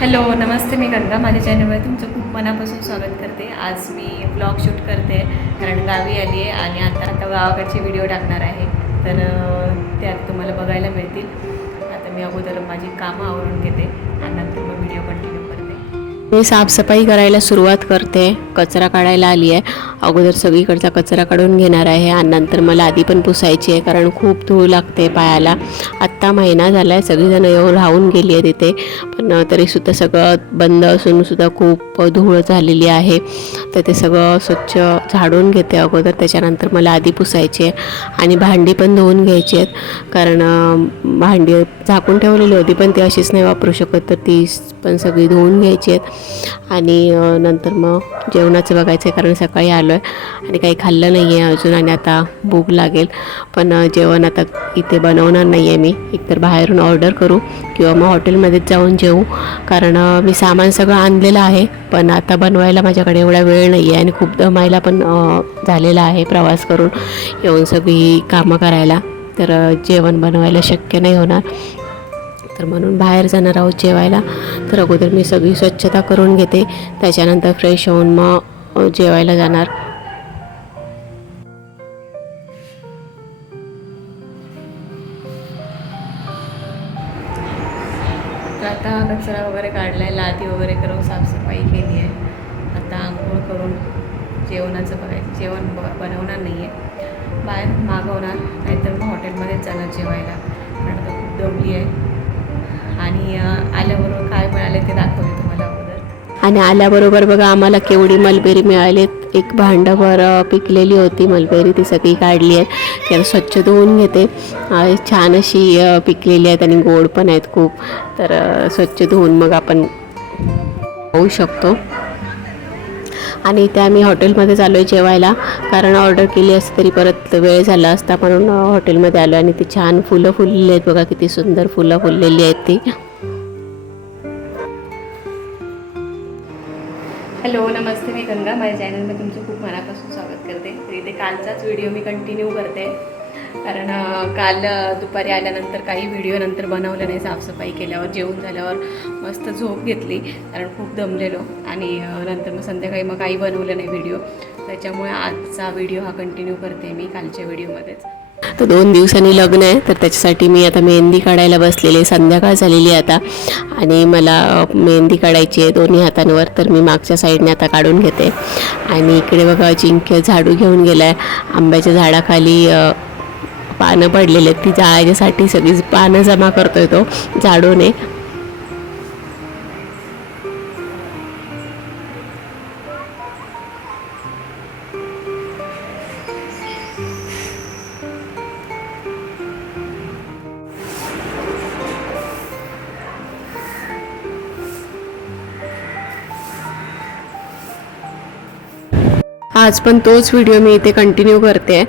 Hello नमस्ते, मी गंगा. माझ्या चॅनलवर तुमचं खूप मनापासून स्वागत करते. आज मी ब्लॉग शूट करते कारण गावी आली आहे आणि आता गावाकडचे व्हिडिओ टाकणार आहे. तर त्यात तुम्हाला बघायला मिळतील. आता मी अगोदर माझी कामं आवरून घेते आणि नंतर मग व्हिडिओ कंटिन्यू करते. मी साफसफाई करायला सुरुवात करते. कचरा काढायला आली आहे. अगोदर सगळीकडचा कचरा काढून घेणार आहे आणि नंतर मला आधी पण पुसायची आहे कारण खूप धूळ लागते पायाला. आत्ता महिना झाला आहे, सगळीजणं येऊन राहून गेली आहे तिथे, पण तरीसुद्धा सगळं बंद असूनसुद्धा खूप धूळ झालेली आहे. तर ते सगळं स्वच्छ झाडून घेते अगोदर, त्याच्यानंतर मला आधी पुसायची आहे आणि भांडी पण धुवून घ्यायची आहेत कारण भांडी झाकून ठेवलेली होती पण ती अशीच नाही वापरू शकत, तर ती पण सगळी धुवून घ्यायची आहेत. आणि नंतर मग जेवणाचं बघायचं आहे कारण सकाळी आलो आहे आणि काही खाल्लं नाही आहे अजून आणि आता भूक लागेल. पण जेवण आता इथे बनवणार नाही आहे मी, एकतर बाहेरून ऑर्डर करू किंवा मग हॉटेलमध्येच जाऊन जेवू कारण मी सामान सगळं आणलेलं आहे पण आता बनवायला माझ्याकडे एवढा वेळ नाही आहे आणि खूप दमायला पण झालेला आहे प्रवास करून येऊन सगळी कामं करायला, तर जेवण बनवायला शक्य नाही होणार. तर म्हणून बाहेर जाणार आहोत जेवायला. तर अगोदर मी सगळी स्वच्छता करून घेते, त्याच्यानंतर फ्रेश होऊन मग जेवायला जाणार. तर आता कचरा वगैरे काढला आहे, लादी वगैरे करून साफसफाई केली आहे. आता आंघोळ करून जेवणाचं बघायचं. जेवण बनवणार नाही आहे, बाहेर मागवणार, नाहीतर मग हॉटेलमध्येच जाणार जेवायला कारण आता खूप दमली आहे. आणि आल्याबरोबर काय मिळाले ते दाखवते तुम्हाला अगोदर. आणि आल्याबरोबर बघा आम्हाला केवढी मलबेरी मिळालीत. एक भांडभर पिकलेली होती मलबेरी, ती सगळी काढली आहे. त्याला स्वच्छ धुवून घेते. छान अशी पिकलेली आहेत आणि गोड पण आहेत खूप, तर स्वच्छ धुवून मग आपण खाऊ शकतो. आणि इथे आम्ही हॉटेलमध्ये आलो आहे जेवायला कारण ऑर्डर केली असती तरी परत वेळ झाला असता, म्हणून हॉटेलमध्ये आलो. आणि ती छान फुलं फुललेली आहेत बघा, किती सुंदर फुलं फुललेली आहेत ती. हॅलो नमस्ते, मी गंगा. माझ्या चॅनलमध्ये तुमचं खूप मनापासून स्वागत करते. तर इथे कालचाच व्हिडिओ मी कंटिन्यू करते कारण काल दुपारी आल्यानंतर काही व्हिडिओ नंतर बनवलं नाही. साफसफाई केल्यावर जेवून झाल्यावर मस्त झोप घेतली कारण खूप दमलेलो आणि नंतर मग संध्याकाळी मग काही बनवलं नाही व्हिडिओ, त्याच्यामुळे आजचा व्हिडिओ हा कंटिन्यू करते मी कालच्या व्हिडिओमध्येच. तर 2 दिवसांनी लग्न आहे, तर त्याच्यासाठी मी आता मेहंदी काढायला बसलेले. संध्याकाळ झालेली आहे आता आणि मला मेहंदी काढायची आहे दोन्ही हातांवर, तर मी मागच्या साईडने आता काढून घेते. आणि इकडे बघा अजिंक्य झाडू घेऊन गेला आहे. आंब्याच्या झाडाखाली पानं पडलेले आहेत, ती जाळण्यासाठी सगळी पानं जमा करतोय तो झाडूने. आज पण तोच व्हिडिओ मी इथे कंटिन्यू करते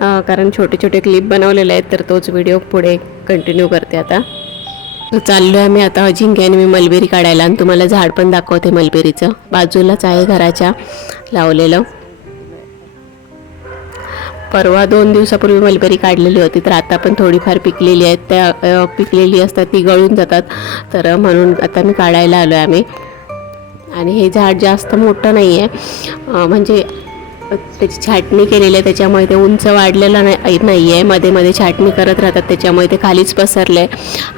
कारण छोटे छोटे क्लिप बनवलेले आहेत, तर तोच व्हिडिओ पुढे कंटिन्यू करते. आता चाललो आहे मी आता अजिंक्याने मी मलबेरी काढायला आणि तुम्हाला झाड पण दाखवते मलबेरीचं, बाजूलाच आहे घराच्या लावलेलं. परवा 2 दिवसापूर्वी मलबेरी काढलेली होती, तर आता पण थोडीफार पिकलेली आहेत. त्या पिकलेली असतात ती गळून जातात, तर म्हणून आता मी काढायला आलो आहे आम्ही. आणि हे झाड जास्त मोठं नाही आहे, म्हणजे त्याची छाटणी केलेली आहे त्याच्यामुळे ते उंच वाढलेलं नाही आहे. मध्ये मध्ये छाटणी करत राहतात त्याच्यामुळे ते खालीच पसरलं आहे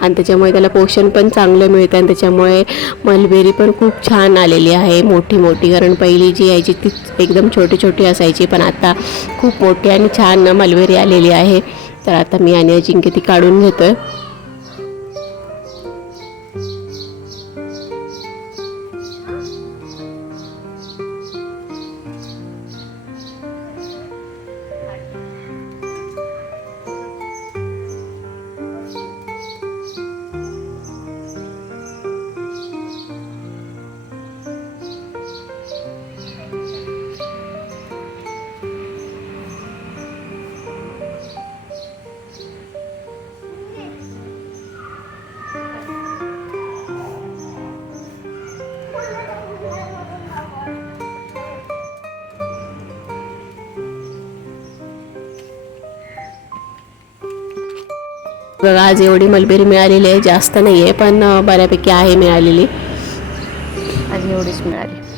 आणि त्याच्यामुळे त्याला पोषण पण चांगलं मिळतं आणि त्याच्यामुळे मलबेरी पण खूप छान आलेली आहे, मोठी मोठी. कारण पहिली जी यायची ती एकदम छोटी छोटी असायची, पण आता खूप मोठी आणि छान मलबेरी आलेली आहे. तर आता मी आणि अजिंक्य ती काढून घेतो आहे. बघा आज एवढी मलबेरी मिळालेली आहे, जास्त नाही आहे पण बऱ्यापैकी आहे मिळालेली. एवढीच मिळाली.